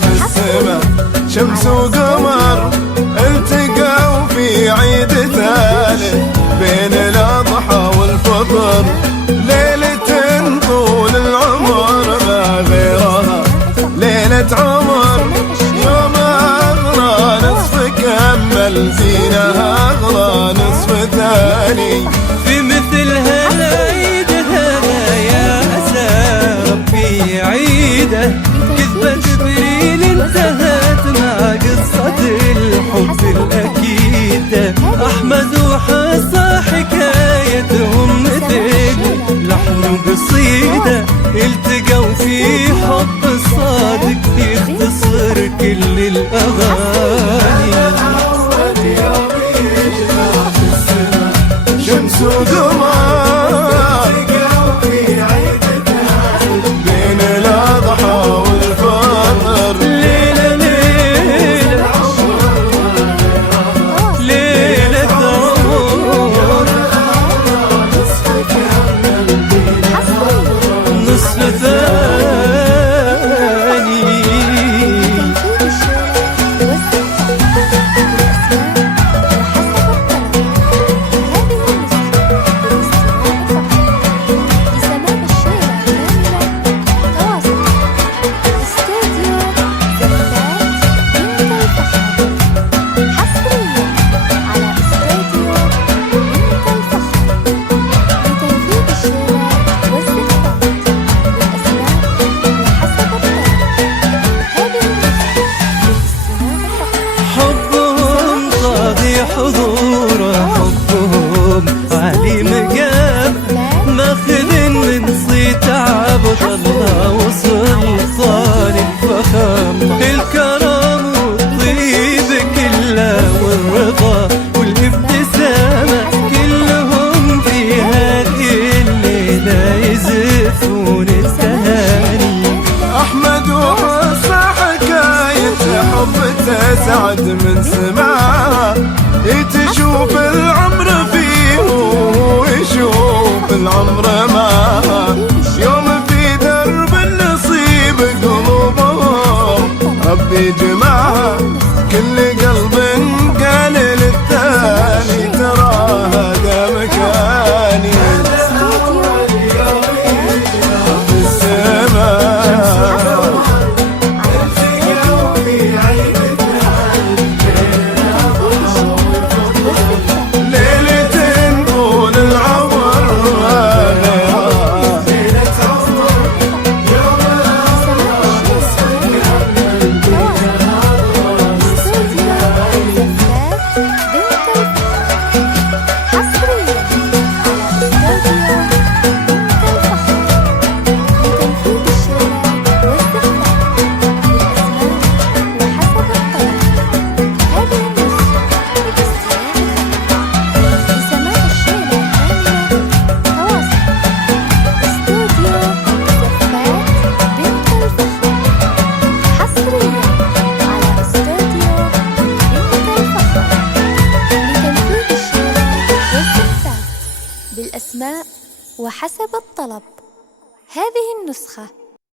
في السما شمس وقمر التقوا في عيد ثالث بين الأضحى والفطر، ليلة طول العمر ما غيرها ليلة عمر، يوم أغلى نصف كمل فينا أغلى نصف ثاني. في مثل هالعيد هذا يا أسى ربي عيده، كذبة جبريل انتهت مع قصة الحب الأكيدة، أحمد وحصى حكايتهم مثل لحن قصيدة، التقوا في حب الصادق يختصر كل الأغاني. شمس وقمر بين الأضحى والفطر، ليلة ليلة ليلة عمر نصف ثاني. حضوره حبهم علي مقام، ماخذ من صيت عبد الله وسلطان الفخام، الكرم والطيب كله والرضا والابتسامة، كلهم في هذه الليلة يزفون التهاني. أحمد وحصى حكاية حب تسعد من سماها، تشوف العمر فيه ويشوف العمر معها، يوم في درب النصيب قلوبهم ربي جمعها، كل قلب قال للثاني ترى هذا مكاني. في السماء بالأسماء وحسب الطلب. هذه النسخة